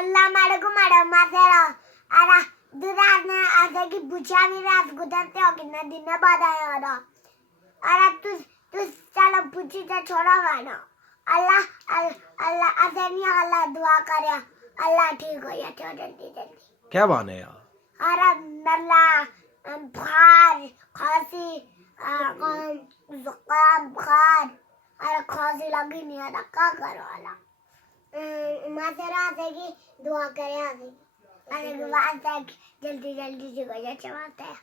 अल्लाह मारे को मारे मासेरा अरे दुरात ने आधे की बुझा भी रात गुजरते हो कितने दिन बाद आया ना अरे तू चलो पूछी तो छोड़ो गाना अल्लाह आधे नहीं अल्लाह दुआ करे अल्लाह ठीक हो या तो जल्दी क्या बाने यार अरे अल्लाह बुखार खांसी जुकाम बुखार अरे खांसी लगी नहीं है क्या करो अल्लाह मासेरा आधे की दुआ करे आधे अरे दुआ से जल्दी जल्दी से हो जाए चलाते हैं